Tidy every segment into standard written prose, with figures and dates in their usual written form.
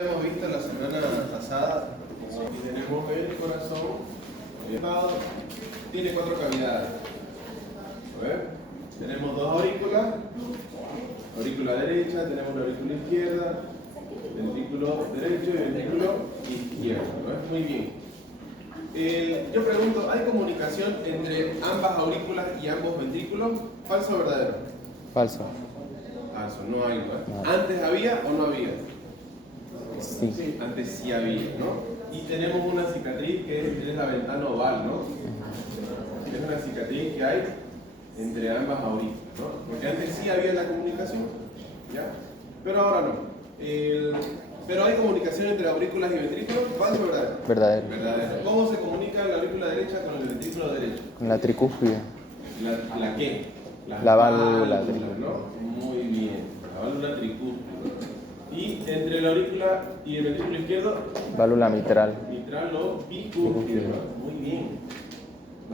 Hemos visto la semana pasada y tenemos el corazón tiene 4 cavidades. A ver, tenemos 2 aurículas, aurícula derecha, tenemos la aurícula izquierda, ventrículo derecho y ventrículo izquierdo. ¿No? Muy bien. Yo pregunto, ¿hay comunicación entre ambas aurículas y ambos ventrículos? ¿Falso o verdadero? Falso. Falso, no hay, ¿no? No. ¿Antes había o no había? Sí. Antes sí había, ¿no? Y tenemos una cicatriz que es la ventana oval, ¿no? Es una cicatriz que hay entre ambas aurículas, ¿no? Porque antes sí había la comunicación, ¿ya? Pero ahora no. Pero hay comunicación entre aurículas y ventrículos, ¿falso o verdadero? Verdadero. Verdadero. ¿Cómo se comunica la aurícula derecha con el ventrículo derecho? Con la tricúspide. ¿La qué? La válvula válvulas, tricúspide. ¿no? Muy bien, la válvula tricúspide. Y entre la aurícula y el ventrículo izquierdo, Válvula mitral. mitral o bicúspide. Muy bien.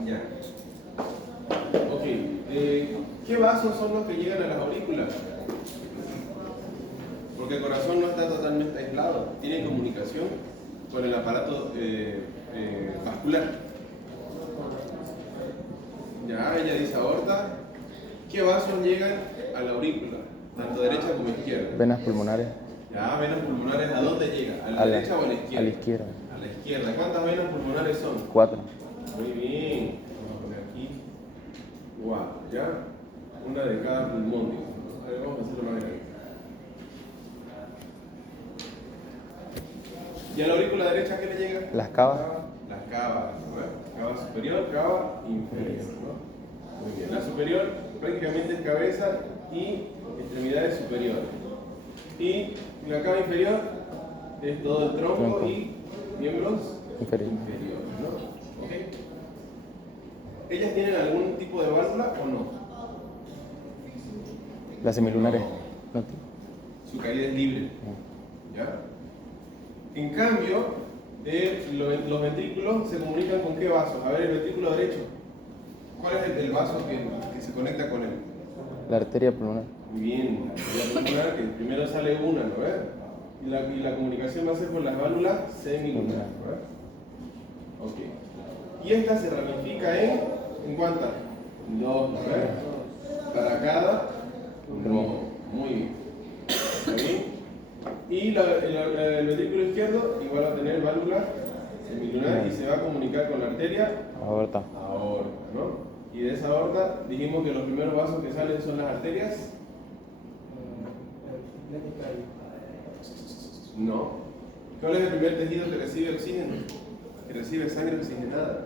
Ya. Ok. ¿Qué vasos son los que llegan a las aurículas? Porque el corazón no está totalmente aislado. Tiene comunicación con el aparato vascular. Ya, ella dice aorta. ¿Qué vasos llegan a la aurícula? Tanto derecha como izquierda. Venas pulmonares. Ya, venas pulmonares, ¿a dónde llega? ¿A la A derecha o a la izquierda? A la izquierda. A la izquierda. ¿Cuántas venas pulmonares son? 4. Muy bien. Vamos a poner aquí 4, ¿ya? Una de cada pulmón, digamos. A ver, vamos a hacerlo más grande. ¿Y a la aurícula derecha qué le llega? Las cavas. Las cavas, ¿no? Cava superior, cava inferior, ¿no? Muy bien. La superior prácticamente es cabeza y extremidades superiores. Y la cava inferior es todo el tronco y miembros Inferior. inferiores, ¿no? ¿Ok? ¿Ellas tienen algún tipo de válvula o no? Las semilunares. No. No. Su caída es libre. ¿Ya? En cambio, los ventrículos se comunican con qué vasos. A ver, el ventrículo derecho. ¿Cuál es el vaso que se conecta con él? La arteria pulmonar. Muy bien, la arteria pulmonar, que primero sale una, ¿no ves? Y la comunicación va a ser por las válvulas semilunares, ¿no ves? Ok. Y esta se ramifica ¿en cuántas? 2, ¿no ves? Para cada rojo. Muy bien. ¿Está bien? Y el ventrículo izquierdo igual va a tener válvula semilunar y se va a comunicar con la arteria Aorta. aorta, ¿no? Y de esa aorta dijimos que los primeros vasos que salen son las arterias. No. ¿Cuál es el primer tejido que recibe oxígeno? Que recibe sangre oxigenada.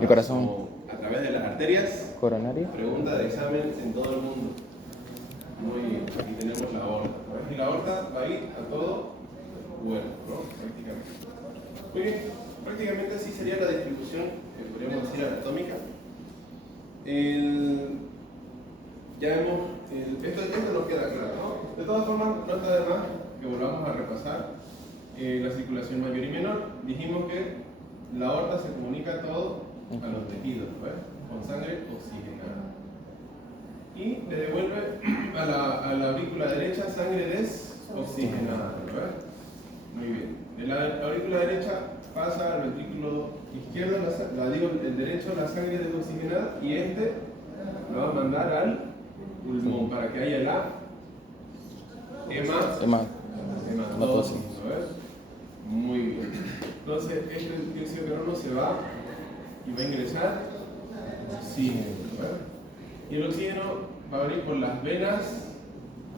El corazón. A través de las arterias. Coronaria. Pregunta de examen en todo el mundo. Muy bien, aquí tenemos la aorta. Y la aorta va a ir a todo cuerpo, ¿no? Prácticamente. Muy bien, prácticamente así sería la distribución, podríamos decir, anatómica. Ya vemos, esto nos queda claro, ¿no? De todas formas, no está de más que volvamos a repasar la circulación mayor y menor. Dijimos que la aorta se comunica todo a los tejidos, ¿ves? Con sangre oxigenada. Y le devuelve a la aurícula derecha sangre desoxigenada, ¿ves? Muy bien. De la aurícula derecha pasa al ventrículo izquierdo, el derecho, la sangre desoxigenada, y este lo va a mandar al pulmón para que haya la hematosis, ¿no ves? Muy bien. Entonces, este dióxido de carbono se va y va a ingresar oxígeno, ¿no ves? Y el oxígeno va a venir por las venas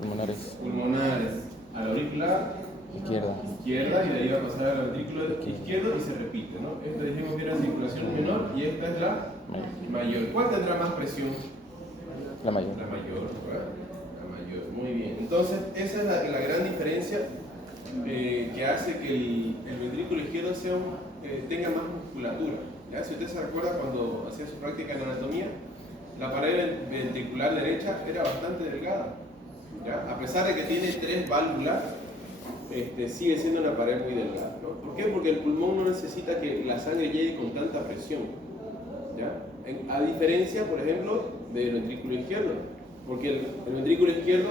pulmonares a la aurícula izquierda y de ahí va a pasar al ventrículo izquierdo y se repite, ¿no? Esta dijimos que era circulación menor y esta es la mayor. ¿Cuál tendrá más presión? La mayor. La mayor, ¿verdad? La mayor, muy bien. Entonces, esa es la gran diferencia que hace que el ventrículo izquierdo tenga más musculatura. ¿Ya? Si usted se recuerda cuando hacía su práctica en anatomía, la pared ventricular derecha era bastante delgada. ¿Ya? A pesar de que tiene 3 válvulas, sigue siendo una pared muy delgada, ¿no? ¿Por qué? Porque el pulmón no necesita que la sangre llegue con tanta presión, ¿ya? A diferencia, por ejemplo, del ventrículo izquierdo, porque el ventrículo izquierdo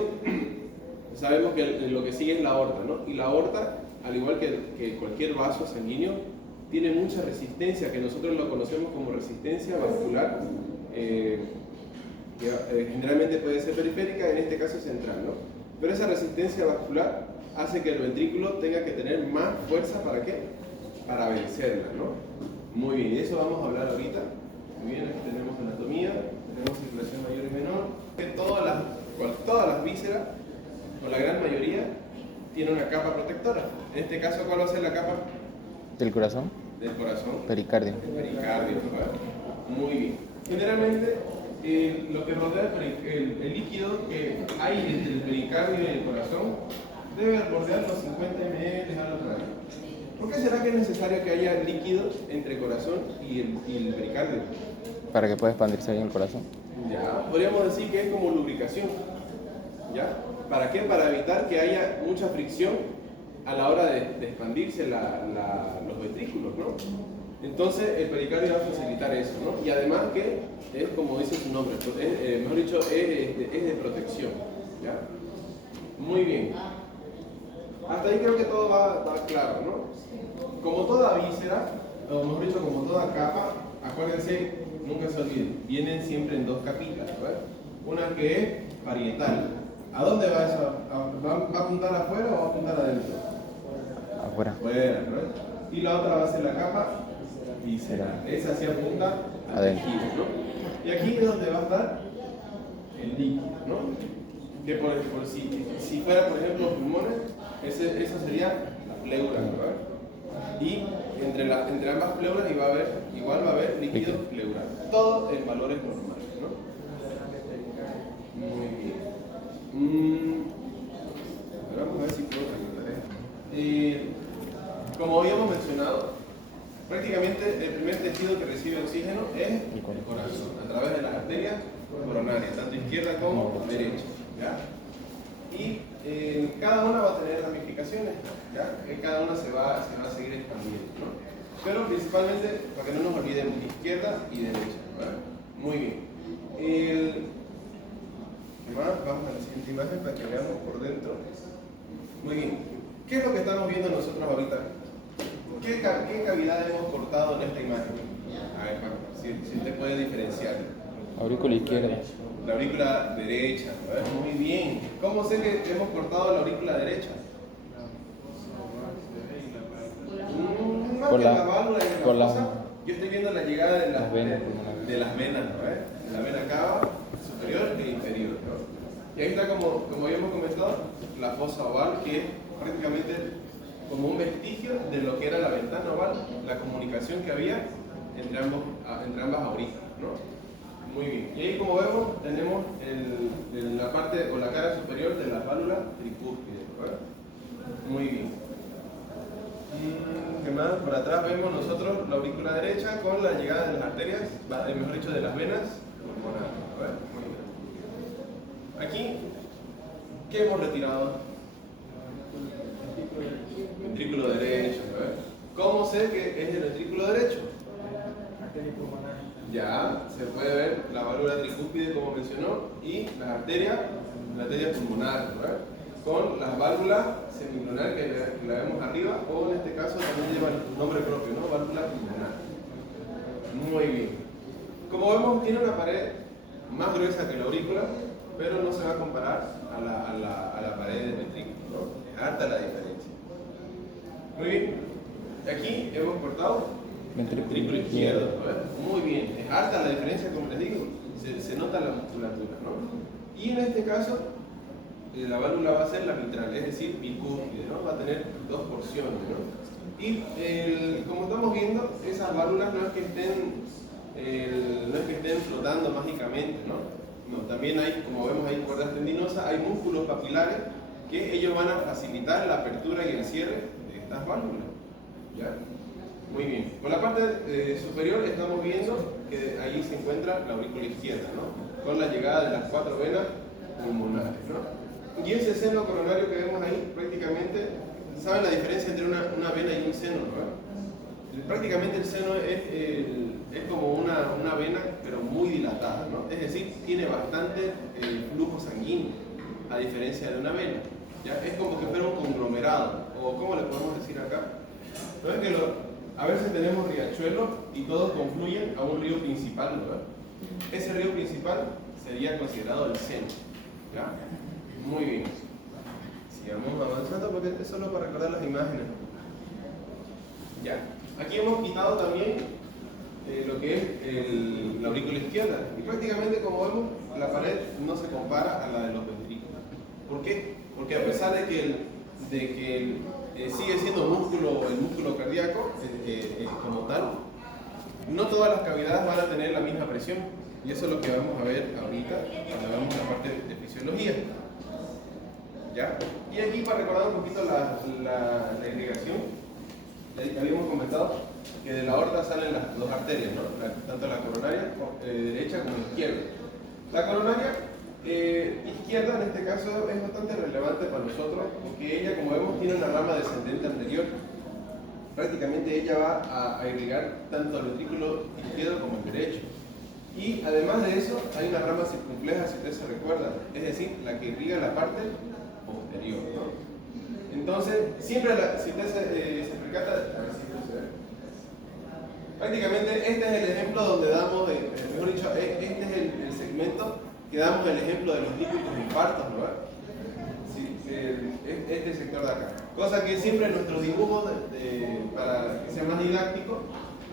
sabemos que lo que sigue es la aorta, ¿no? Y la aorta, al igual que cualquier vaso sanguíneo, tiene mucha resistencia, que nosotros lo conocemos como resistencia vascular, que generalmente puede ser periférica, en este caso central, ¿no? Pero esa resistencia vascular hace que el ventrículo tenga que tener más fuerza, ¿para qué? Para vencerla, ¿no? Muy bien, y de eso vamos a hablar ahorita. Muy bien, aquí tenemos anatomía, tenemos circulación mayor y menor, que todas las vísceras, o la gran mayoría, tiene una capa protectora. En este caso, ¿cuál va a ser la capa? ¿Del corazón? Del corazón. Pericardio. Pericardio, ¿verdad? Muy bien. Generalmente, lo que rodea el líquido que hay entre el pericardio y el corazón debe bordear los 50 ml al otro lado. ¿Por qué será que es necesario que haya líquido entre el corazón y el pericardio? Para que pueda expandirse bien el corazón. Ya, podríamos decir que es como lubricación. ¿Ya? ¿Para qué? Para evitar que haya mucha fricción a la hora de expandirse los ventrículos, ¿no? Entonces el pericardio va a facilitar eso, ¿no? Y además que es como dice su nombre, mejor dicho, es de protección, ¿ya? Muy bien. Hasta ahí creo que todo va claro, ¿no? Como toda víscera, o mejor dicho, como toda capa, acuérdense, nunca se olviden, vienen siempre en dos capitas, ¿verdad? Una que es parietal. ¿A dónde va eso? ¿Va a apuntar afuera o va a apuntar adentro? Afuera. Afuera, ¿no? Y la otra va a ser la capa visceral. Esa sí apunta al Adentro. tejido, ¿no? Y aquí es donde va a estar el líquido, ¿no? Que por si fuera, por ejemplo, pulmones, esa sería la pleura, ¿verdad? Y entre ambas pleuras igual va a haber líquido pleural. Todo en valores normales, ¿no? Muy bien. Ahora vamos a ver si puedo recordar esto. Como habíamos mencionado, prácticamente el primer tejido que recibe oxígeno es el corazón, a través de las arterias coronarias, tanto izquierda como derecha, ¿ya? Y cada una va a tener ramificaciones, ¿ya? Cada una se va a seguir expandiendo, ¿no? Pero principalmente, para que no nos olvidemos, izquierda y derecha, ¿verdad? Muy bien. ¿Qué más? Vamos a la siguiente imagen para que veamos por dentro. Muy bien. ¿Qué es lo que estamos viendo nosotros ahorita? ¿Qué cavidad hemos cortado en esta imagen? A ver, si usted puede diferenciar. Aurícula izquierda. La aurícula derecha. A ver, muy bien. ¿Cómo sé que hemos cortado la aurícula derecha? Más que la válvula y la fosa, yo estoy viendo la llegada de las venas, ¿no? La vena cava superior e inferior, ¿no? Y ahí está, como habíamos comentado, la fosa oval, que es prácticamente como un vestigio de lo que era la ventana oval, la comunicación que había entre ambas aurículas, ¿no? Muy bien. Y ahí, como vemos, tenemos la parte o la cara superior de las válvulas tricúspides, ¿verdad? Muy bien. ¿Qué más? Por atrás vemos nosotros la aurícula derecha con la llegada de las arterias, mejor dicho, de las venas pulmonares, ¿verdad? Muy bien. Aquí, ¿qué hemos retirado? Ventrículo derecho, ¿verdad? ¿Cómo sé que es el ventrículo derecho? Ya, se puede ver la válvula tricúspide como mencionó y las arterias pulmonares, ¿verdad? Con las válvulas semilunares que la vemos arriba, o en este caso también lleva el nombre propio, ¿no? Válvula pulmonar. Muy bien. Como vemos, tiene una pared más gruesa que la aurícula, pero no se va a comparar a la pared del ventrículo, ¿no? Es harta la diferencia. Muy bien. Aquí hemos cortado ventrículo izquierdo, ¿no? Muy bien. Es harta la diferencia, como les digo. Se nota la musculatura, ¿no? Y en este caso, la válvula va a ser la mitral, es decir, bicúspide, ¿no? Va a tener dos porciones, ¿no? Y como estamos viendo, esas válvulas no es que estén flotando mágicamente, ¿no? No, también hay, como vemos ahí, cuerdas tendinosas, hay músculos papilares que ellos van a facilitar la apertura y el cierre de estas válvulas, ¿ya? Muy bien. Por la parte superior estamos viendo que ahí se encuentra la aurícula izquierda, ¿no? Con la llegada de las 4 venas pulmonares, ¿no? Y ese seno coronario que vemos ahí, prácticamente, ¿saben la diferencia entre una vena y un seno, ¿no? Prácticamente el seno es como una vena, pero muy dilatada, ¿no? Es decir, tiene bastante flujo sanguíneo, a diferencia de una vena. ¿ya? Es como que fuera un conglomerado, o ¿cómo le podemos decir acá? ¿No es que a veces tenemos riachuelos y todos confluyen a un río principal, ¿verdad? Ese río principal sería considerado el seno, ¿ya? Muy bien. Sigamos avanzando porque es solo para recordar las imágenes. Ya. Aquí hemos quitado también lo que es la aurícula izquierda. Y prácticamente, como vemos, la pared no se compara a la de los ventrículos. ¿Por qué? Porque a pesar de que sigue siendo el músculo cardíaco como tal, no todas las cavidades van a tener la misma presión. Y eso es lo que vamos a ver ahorita cuando veamos la parte de fisiología. ¿Ya? Y aquí, para recordar un poquito la irrigación, habíamos comentado que de la aorta salen las dos arterias, ¿no? Tanto la coronaria derecha como izquierda. La coronaria izquierda, en este caso, es bastante relevante para nosotros porque ella, como vemos, tiene una rama descendente anterior. Prácticamente ella va a irrigar tanto el ventrículo izquierdo como el derecho. Y además de eso, hay una rama circunfleja, si usted se recuerda, es decir, la que irriga la parte posterior, ¿no? Entonces, siempre, si usted se percata, a ver si esto se ve. Prácticamente este es el ejemplo donde damos, mejor dicho, este es el segmento que damos el ejemplo de los típicos infartos, ¿no? Sí, este sector de acá. Cosa que siempre en nuestros dibujos, para que sea más didáctico,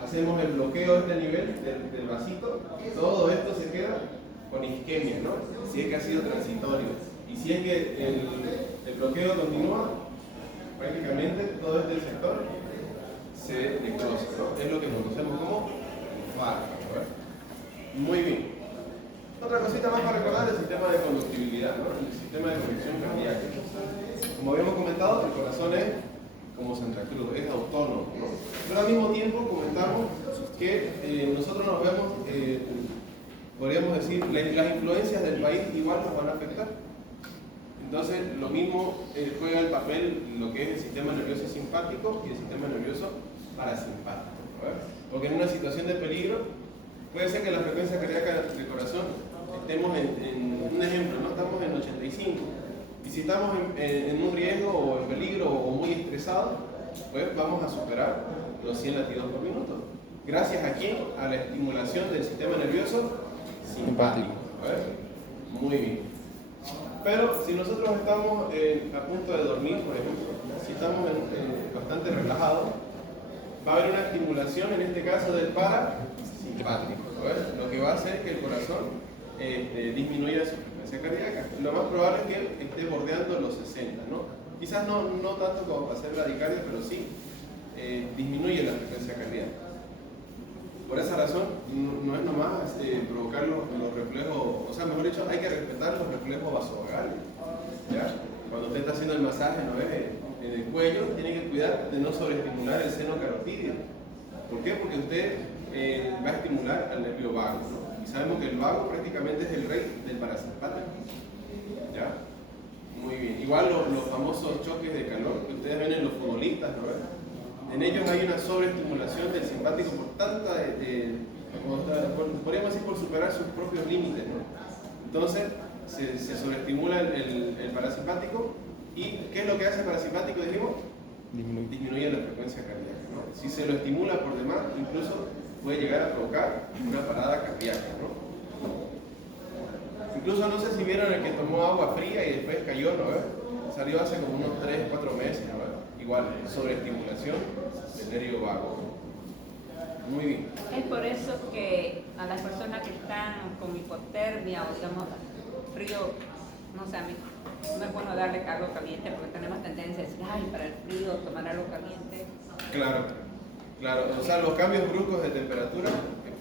hacemos el bloqueo de este nivel del vasito, todo esto se queda con isquemia, ¿no? Si es que ha sido transitorio. Y si es que el bloqueo continúa, prácticamente todo este sector se necrosa, ¿no? Es lo que conocemos como infarto, ¿no? Muy bien. Otra cosita más para recordar, el sistema de conductibilidad, ¿no? El sistema de conexión cardíaca. Como habíamos comentado, el corazón es como Santa Cruz, es autónomo, ¿no? Pero al mismo tiempo comentamos que nosotros nos vemos, podríamos decir, las influencias del país igual nos van a afectar. Entonces, lo mismo juega el papel lo que es el sistema nervioso simpático y el sistema nervioso parasimpático, ¿verdad? Porque en una situación de peligro, puede ser que la frecuencia cardíaca del corazón estemos en un ejemplo, ¿no? Estamos en 85. Y si estamos en un riesgo o en peligro o muy estresados, pues vamos a superar los 100 latidos por minuto. ¿Gracias a quién? A la estimulación del sistema nervioso simpático. Muy bien. Pero si nosotros estamos a punto de dormir, por ejemplo, si estamos bastante relajados, va a haber una estimulación, en este caso del parasimpático, lo que va a hacer que el corazón disminuya su frecuencia cardíaca. Lo más probable es que esté bordeando los 60, ¿no? Quizás no tanto como para hacer bradicardia, pero sí disminuye la frecuencia cardíaca. Por esa razón, no es nomás provocar los reflejos, o sea, mejor dicho, hay que respetar los reflejos vasovagales, ¿ya? Cuando usted está haciendo el masaje, ¿no ves? En el cuello, tiene que cuidar de no sobreestimular el seno carotídeo. ¿Por qué? Porque usted va a estimular al nervio vago, ¿no? Y sabemos que el vago prácticamente es el rey del parasimpático, ¿ya? Muy bien. Igual los famosos choques de calor que ustedes ven en los futbolistas, ¿no ves? En ellos hay una sobreestimulación del simpático por tanta, podríamos decir, por superar sus propios límites, ¿no? Entonces, se sobreestimula el parasimpático. ¿Y qué es lo que hace el parasimpático, dijimos? Disminuye la frecuencia cardíaca, ¿no? Si se lo estimula por demás, incluso puede llegar a provocar una parada cardíaca, ¿no? Incluso no sé si vieron el que tomó agua fría y después cayó, ¿no? Salió hace como unos 3 o 4 meses, ¿no? Igual, sobreestimulación del nervio vago. Muy bien. Es por eso que a las personas que están con hipotermia o digamos frío, no sé, a mí no es bueno darle algo caliente porque tenemos tendencia a decir, ay, para el frío tomar algo caliente. Claro, claro. O sea, los cambios bruscos de temperatura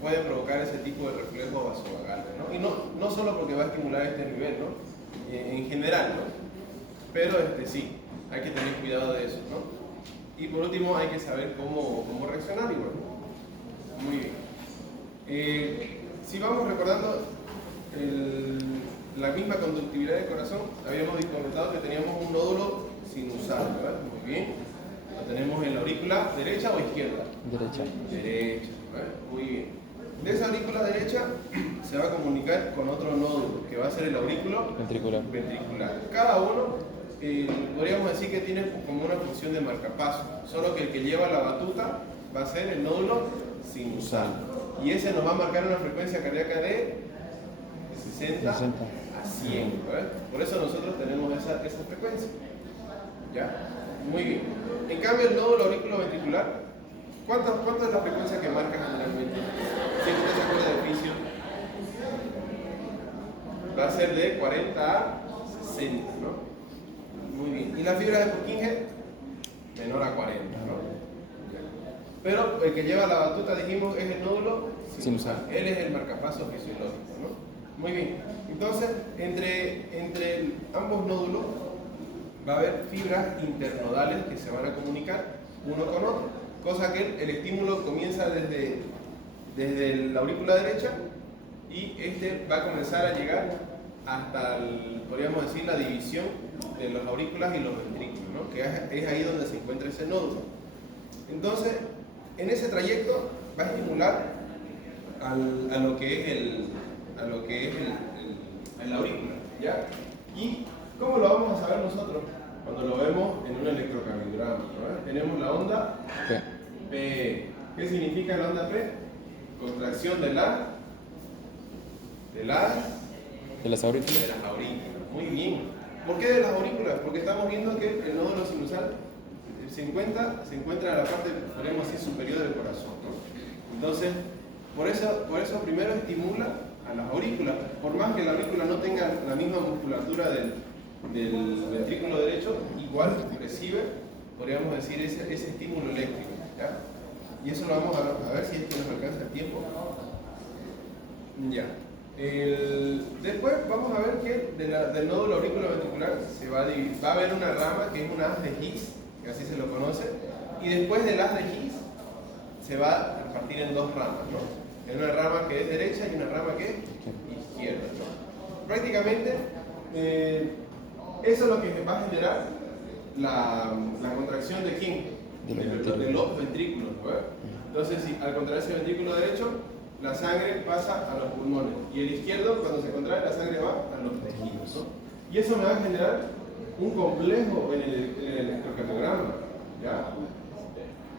pueden provocar ese tipo de reflejos vasovagales, ¿no? Y no solo porque va a estimular este nivel, ¿no? En general, ¿no? Pero sí, hay que tener cuidado de eso, ¿no? Y por último, hay que saber cómo reaccionar igual, ¿no? Muy bien. Si vamos recordando la misma conductividad del corazón, habíamos comentado que teníamos un nódulo sinusal, ¿verdad? Muy bien. Lo tenemos en la aurícula derecha o izquierda. Derecha. Derecha, ¿verdad? Muy bien. De esa aurícula derecha se va a comunicar con otro nódulo, que va a ser el aurículo Ventricular. ventricular. Cada uno podríamos decir que tiene como una función de marcapaso, solo que el que lleva la batuta va a ser el nódulo sinusal. Y ese nos va a marcar una frecuencia cardíaca de 60 a 100. ¿Verdad? Por eso nosotros tenemos esa frecuencia. ¿Ya? Muy bien. En cambio, el nódulo auriculoventricular, ¿cuánto es la frecuencia que marca generalmente? Si usted se acuerda del oficio, va a ser de 40 a 60, ¿no? Muy bien. ¿Y la fibra de Purkinje? Menor a 40, ¿no? Pero el que lleva la batuta, dijimos, es el nódulo sinusal. Él es el marcapaso fisiológico, ¿no? Muy bien. Entonces, entre ambos nódulos va a haber fibras internodales que se van a comunicar uno con otro. Cosa que el estímulo comienza desde la aurícula derecha y este va a comenzar a llegar hasta, podríamos decir, la división de las aurículas y los ventrículos, ¿no? Que es ahí donde se encuentra ese nódulo. Entonces, en ese trayecto va a estimular a lo que es la aurícula, ¿ya? ¿Y cómo lo vamos a saber nosotros? Cuando lo vemos en un electrocardiograma, ¿no? Tenemos la onda P. ¿Qué significa la onda P? Contracción de las aurículas. De las aurículas. Muy bien. ¿Por qué de las aurículas? Porque estamos viendo que el nódulo sinusal se encuentra en la parte, podríamos decir, superior del corazón, ¿no? Entonces, por eso primero estimula a las aurículas. Por más que la aurícula no tenga la misma musculatura del ventrículo derecho, igual recibe, podríamos decir, ese estímulo eléctrico, ¿ya? Y eso lo vamos a ver si es que nos alcanza el tiempo. Ya. Después vamos a ver que del nódulo auriculoventricular va a haber una rama que es un haz de His, que así se lo conoce, y después del haz de His se va a partir en dos ramas, ¿no? En una rama que es derecha y una rama que es izquierda, ¿no? Prácticamente eso es lo que va a generar la contracción de quién? De los ventrículos, ¿no? Entonces, si al contraerse el ventrículo derecho, la sangre pasa a los pulmones, y el izquierdo, cuando se contrae, la sangre va a los tejidos, ¿no? Y eso me va a generar un complejo en el electrocardiograma, ¿ya?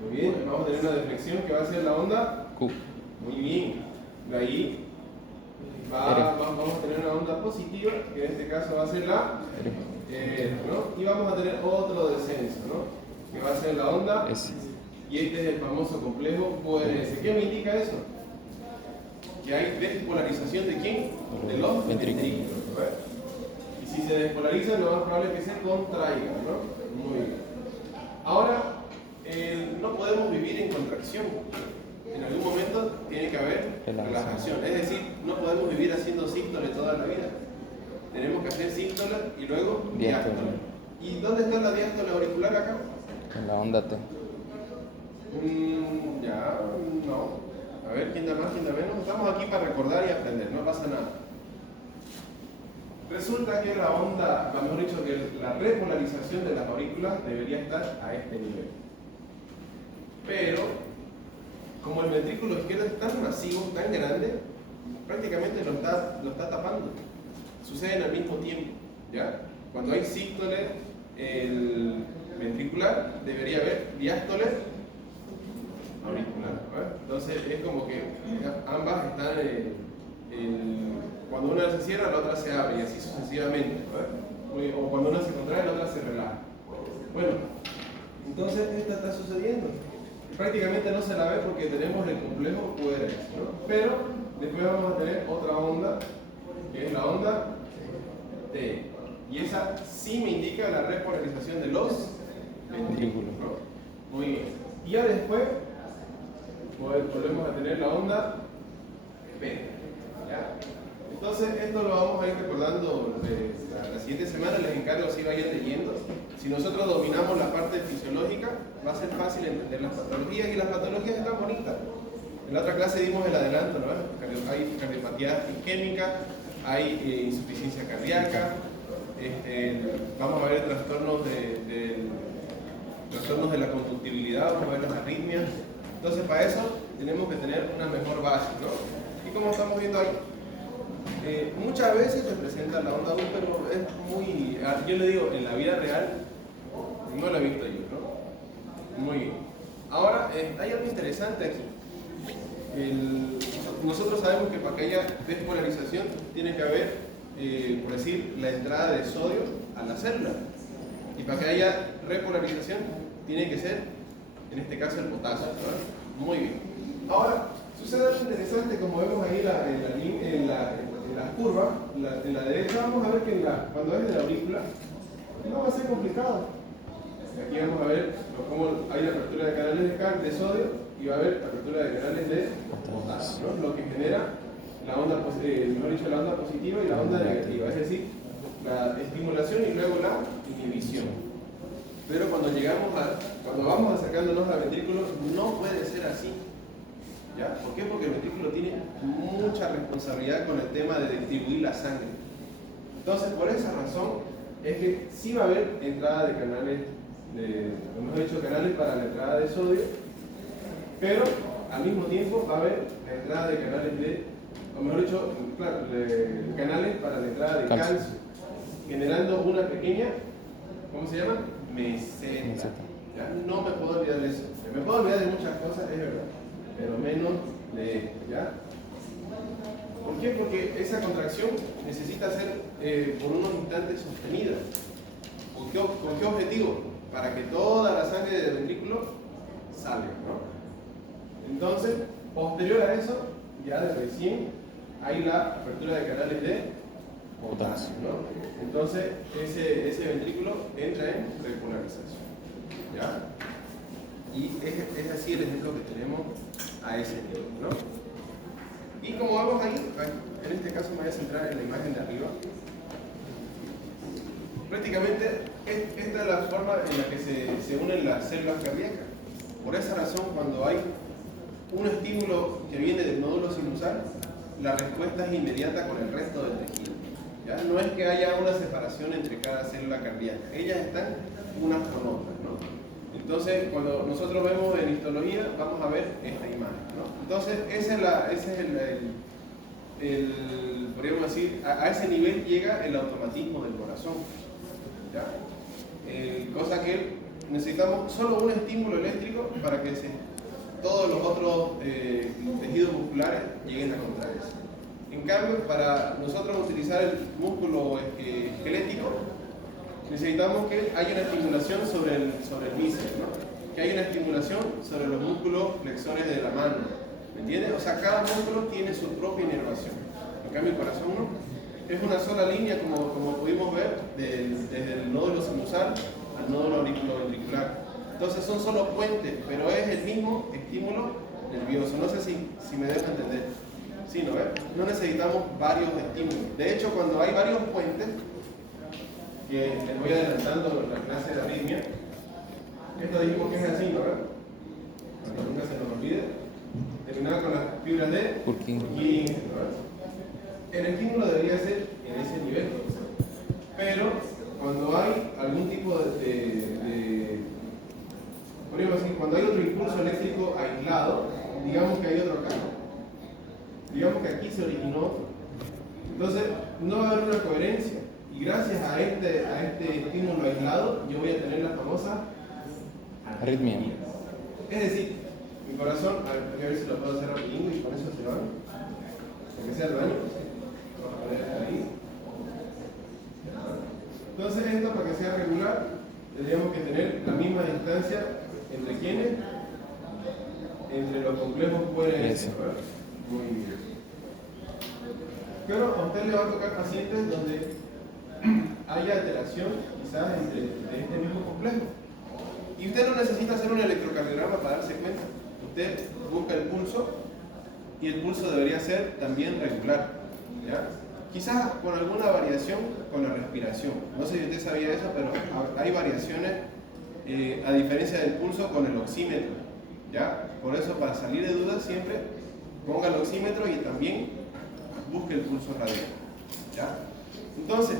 Muy bien, vamos a tener una deflexión que va a ser la onda Q. Muy bien, de ahí vamos a tener una onda positiva, que en este caso va a ser la ¿no? Y vamos a tener otro descenso, ¿no? Que va a ser la onda S. Y este es el famoso complejo QRS. ¿Qué me indica eso? Que hay despolarización de quién? De los ventrículos, ¿no? Y si se despolariza, lo más probable es que se contraiga, ¿no? Muy bien. Ahora, no podemos vivir en contracción. En algún momento tiene que haber relajación. Es decir, no podemos vivir haciendo sístole toda la vida. Tenemos que hacer sístole y luego diástole. ¿Y dónde está la diástole auricular acá? En la onda T. Ya, no. A ver, ¿quién da más, quién da menos? Estamos aquí para recordar y aprender, no pasa nada. Resulta que la onda, mejor dicho, que la repolarización de las aurículas debería estar a este nivel. Pero, como el ventrículo izquierdo es tan masivo, tan grande, prácticamente lo está tapando. Suceden al mismo tiempo, ¿ya? Cuando hay sístole ventricular, debería haber diástole auricular, ¿verdad? Entonces es como que ambas están cuando una se cierra, la otra se abre y así sucesivamente, ¿verdad? O cuando una se contrae, la otra se relaja. Bueno, entonces esto está sucediendo. Prácticamente no se la ve porque tenemos el complejo QRS, ¿no? Pero después vamos a tener otra onda, que es la onda T. Y esa sí me indica la repolarización de los ventrículos, ¿no? Muy bien. Y ya después volvemos a tener la onda P, ¿ya? Entonces esto lo vamos a ir recordando la siguiente semana. Les encargo si vayan leyendo. Si nosotros dominamos la parte fisiológica, va a ser fácil entender las patologías, y las patologías están bonitas. En la otra clase dimos el adelanto, ¿no? Hay cardiopatía isquémica, hay insuficiencia cardíaca, vamos a ver trastornos de la conductibilidad, vamos a ver las arritmias. Entonces, para eso tenemos que tener una mejor base, ¿no? Y como estamos viendo ahí, Muchas veces representa la onda U, pero es muy... Yo le digo, en la vida real no la he visto yo, ¿no? Muy bien. Ahora, hay algo interesante aquí. Nosotros sabemos que para que haya despolarización tiene que haber, por decir, la entrada de sodio a la célula. Y para que haya repolarización tiene que ser, en este caso, el potasio, ¿no? Muy bien. Ahora, sucede algo interesante, como vemos ahí en la curva, en la derecha vamos a ver que cuando es de la aurícula, no va a ser complicado. Aquí vamos a ver cómo hay la apertura de canales de sodio y va a haber apertura de canales de potasio, ¿no? Lo que genera la onda, mejor dicho, la onda positiva y la onda negativa, es decir, la estimulación y luego la inhibición. Pero cuando vamos acercándonos al ventrículo, no puede ser así. ¿Ya? ¿Por qué? Porque el ventrículo tiene mucha responsabilidad con el tema de distribuir la sangre. Entonces, por esa razón, es que sí va a haber entrada de canales, hemos dicho canales para la entrada de sodio, pero al mismo tiempo va a haber la entrada de canales o mejor dicho, claro, canales para la entrada de calcio, generando una pequeña, ¿cómo se llama? Meseta. ¿Ya? No me puedo olvidar de eso. Me puedo olvidar de muchas cosas, es verdad, pero menos de esto, ¿ya? ¿Por qué? Porque esa contracción necesita ser por unos instantes sostenida. ¿Con qué objetivo? Para que toda la sangre del ventrículo salga, ¿no? Entonces, posterior a eso, ya de recién hay la apertura de canales de potasio, ¿no? Entonces, ese ventrículo entra en repolarización, ¿ya? Y es así el ejemplo que tenemos a ese nivel, ¿no? Y como vemos ahí, en este caso me voy a centrar en la imagen de arriba. Prácticamente esta es la forma en la que se unen las células cardíacas. Por esa razón, cuando hay un estímulo que viene del nódulo sinusal, la respuesta es inmediata con el resto del tejido. ¿Ya? No es que haya una separación entre cada célula cardíaca, ellas están unas con otras, ¿no? Entonces, cuando nosotros vemos en histología, vamos a ver esta imagen, ¿no? Entonces, ese es podríamos decir, a ese nivel llega el automatismo del corazón, ¿ya? Cosa que necesitamos solo un estímulo eléctrico para que todos los otros tejidos musculares lleguen a contraerse. En cambio, para nosotros utilizar el músculo esquelético, necesitamos que haya una estimulación sobre el bíceps, ¿no? Que haya una estimulación sobre los músculos flexores de la mano, ¿me entiendes? O sea, cada músculo tiene su propia inervación. En cambio, el corazón no. Es una sola línea, como pudimos ver, desde el nódulo sinusal al nódulo auriculoventricular. Entonces son solo puentes, pero es el mismo estímulo nervioso. No sé si me dejo entender. Sí, ¿no ves? No necesitamos varios estímulos. De hecho, cuando hay varios puentes, que les voy adelantando la clase de arritmia, esto dijimos que es así, ¿no ves? Para que nunca se nos olvide. Terminaba con las fibras de Purkinje, ¿no ves? El estímulo debería ser en ese nivel. Pero cuando hay algún tipo podríamos decir, cuando hay otro impulso eléctrico aislado, digamos que hay otro acá. Digamos que aquí se originó otro. Entonces, no va a haber una coherencia. Y gracias a este estímulo aislado, yo voy a tener la famosa arritmia. Es decir, mi corazón, a ver si lo puedo hacer rapidinho y con eso se va. Aunque sea el baño. Vamos a poner ahí. Entonces, esto para que sea regular, tendríamos que tener la misma distancia entre quienes, entre los complejos coherentes, ¿verdad? Muy bien. Pero a usted le va a tocar pacientes donde haya alteración quizás de este mismo complejo. Y usted no necesita hacer un electrocardiograma para darse cuenta. Usted busca el pulso y el pulso debería ser también regular, ¿ya? Quizás con alguna variación con la respiración. No sé si usted sabía eso, pero hay variaciones a diferencia del pulso con el oxímetro, ¿ya? Por eso, para salir de dudas, siempre ponga el oxímetro y también busque el pulso radial, ¿ya? Entonces,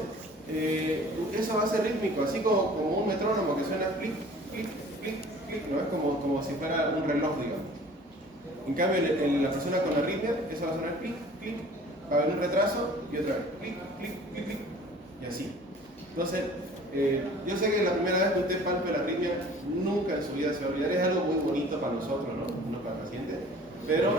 eso va a ser rítmico, así como un metrónomo que suena clic, clic, clic, clic, ¿no? Es como si fuera un reloj, digamos. En cambio, la persona con arritmia, eso va a sonar clic, clic, va a haber un retraso y otra vez, clic, clic, clic, clic, y así. Entonces, yo sé que la primera vez que usted palpe la arritmia, nunca en su vida se va a olvidar, es algo muy bonito para nosotros, no para el paciente, pero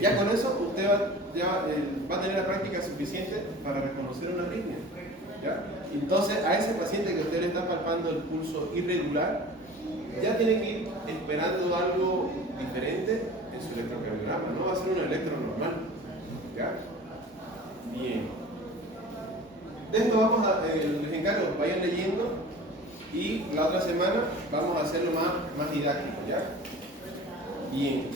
ya con eso usted va a tener la práctica suficiente para reconocer una arritmia. ¿Ya? Entonces, a ese paciente que usted le está palpando el pulso irregular, ya tiene que ir esperando algo diferente en su electrocardiograma, no va a ser un electro normal. ¿Ya? Bien. De esto vamos les encargo, vayan leyendo y la otra semana vamos a hacerlo más didáctico. ¿Ya? Bien.